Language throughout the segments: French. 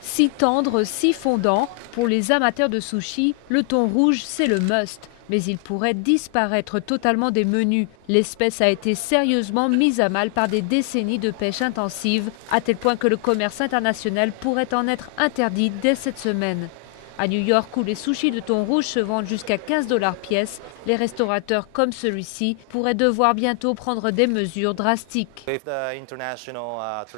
Si tendre, si fondant, pour les amateurs de sushi, le thon rouge, c'est le must. Mais il pourrait disparaître totalement des menus. L'espèce a été sérieusement mise à mal par des décennies de pêche intensive, à tel point que le commerce international pourrait en être interdit dès cette semaine. À New York, où les sushis de thon rouge se vendent jusqu'à 15 $ pièce, les restaurateurs comme celui-ci pourraient devoir bientôt prendre des mesures drastiques.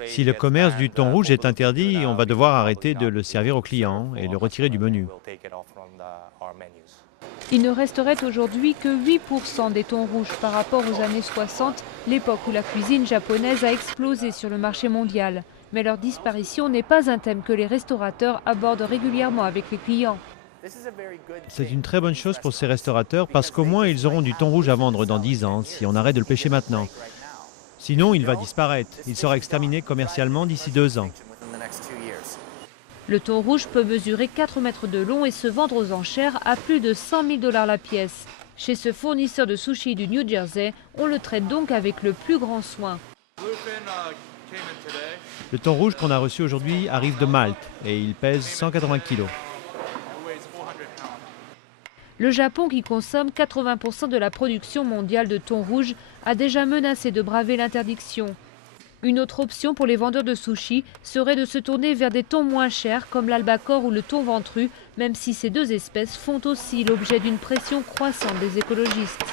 Si le commerce du thon rouge est interdit, on va devoir arrêter de le servir aux clients et le retirer du menu. Il ne resterait aujourd'hui que 8% des thons rouges par rapport aux années 60, l'époque où la cuisine japonaise a explosé sur le marché mondial. Mais leur disparition n'est pas un thème que les restaurateurs abordent régulièrement avec les clients. C'est une très bonne chose pour ces restaurateurs parce qu'au moins ils auront du thon rouge à vendre dans 10 ans si on arrête de le pêcher maintenant. Sinon, il va disparaître. Il sera exterminé commercialement d'ici 2 ans. Le thon rouge peut mesurer 4 mètres de long et se vendre aux enchères à plus de 100 000 $ la pièce. Chez ce fournisseur de sushi du New Jersey, on le traite donc avec le plus grand soin. Le thon rouge qu'on a reçu aujourd'hui arrive de Malte et il pèse 180 kg. Le Japon, qui consomme 80% de la production mondiale de thon rouge, a déjà menacé de braver l'interdiction. Une autre option pour les vendeurs de sushis serait de se tourner vers des thons moins chers comme l'albacore ou le thon ventru, même si ces deux espèces font aussi l'objet d'une pression croissante des écologistes.